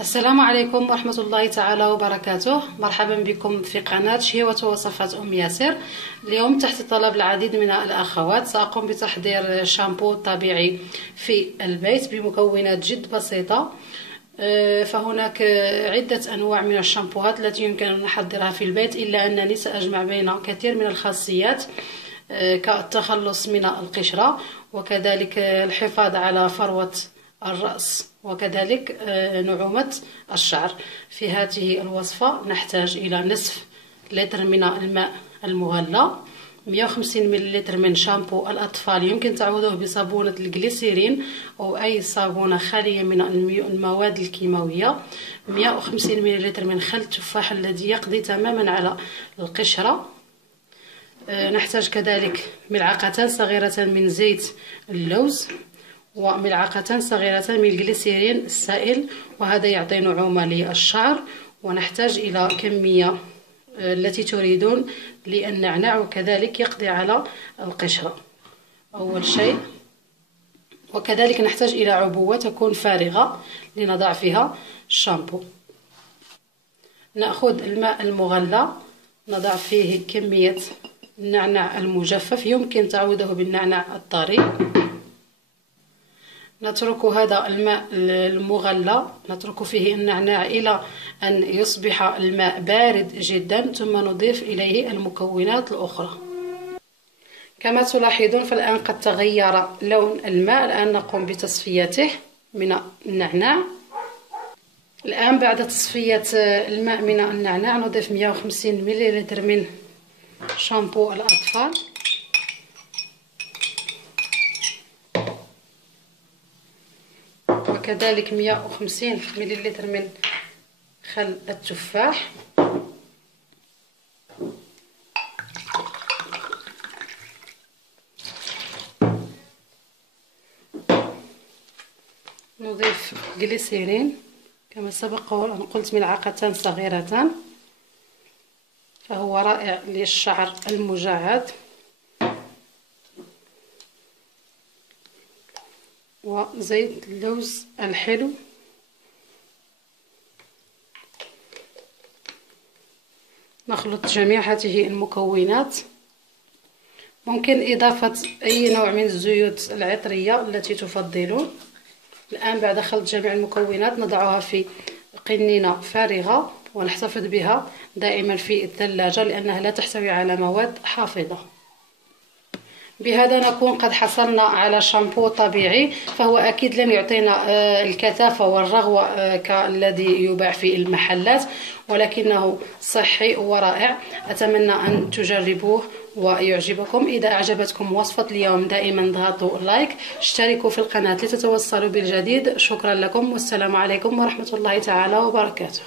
السلام عليكم ورحمة الله تعالى وبركاته. مرحبا بكم في قناة شهوة وصفات أم ياسر. اليوم تحت طلب العديد من الأخوات سأقوم بتحضير شامبو طبيعي في البيت بمكونات جد بسيطة. فهناك عدة أنواع من الشامبوهات التي يمكن أن نحضرها في البيت، إلا أنني سأجمع بين كثير من الخاصيات كالتخلص من القشرة، وكذلك الحفاظ على فروة الرأس، وكذلك نعومة الشعر. في هذه الوصفة نحتاج إلى نصف لتر من الماء المغلى، 150 ملل من شامبو الأطفال، يمكن تعوضوه بصابونة الجليسيرين أو أي صابونة خالية من المواد الكيماوية، 150 ملل من خل التفاح الذي يقضي تماما على القشرة. نحتاج كذلك ملعقتان صغيرتان من زيت اللوز، وملعقتان صغيرتان من الجليسيرين السائل، وهذا يعطي نعومة للشعر. ونحتاج إلى كمية التي تريدون للنعناع، وكذلك يقضي على القشرة أول شيء. وكذلك نحتاج إلى عبوة تكون فارغة لنضع فيها الشامبو. نأخذ الماء المغلى، نضع فيه كمية النعناع المجفف، يمكن تعويضه بالنعناع الطري. نترك هذا الماء المغلى، نترك فيه النعناع إلى أن يصبح الماء بارد جدا، ثم نضيف إليه المكونات الأخرى. كما تلاحظون فالآن قد تغير لون الماء. الآن نقوم بتصفيته من النعناع. الآن بعد تصفية الماء من النعناع نضيف 150 ملل من شامبو الأطفال، وكذلك 150 ملل من خل التفاح، نضيف جليسيرين كما سبق وأن قلت ملعقتان صغيرتان، فهو رائع للشعر المجعد. وزيت اللوز الحلو، نخلط جميع هذه المكونات. ممكن إضافة أي نوع من الزيوت العطرية التي تفضلون. الآن بعد خلط جميع المكونات نضعها في قنينة فارغة، ونحتفظ بها دائما في الثلاجة لأنها لا تحتوي على مواد حافظة. بهذا نكون قد حصلنا على شامبو طبيعي، فهو أكيد لن يعطينا الكثافة والرغوة كالذي يباع في المحلات، ولكنه صحي ورائع. أتمنى أن تجربوه ويعجبكم. إذا أعجبتكم وصفة اليوم دائما اضغطوا لايك، اشتركوا في القناة لتتوصلوا بالجديد. شكرا لكم، والسلام عليكم ورحمة الله تعالى وبركاته.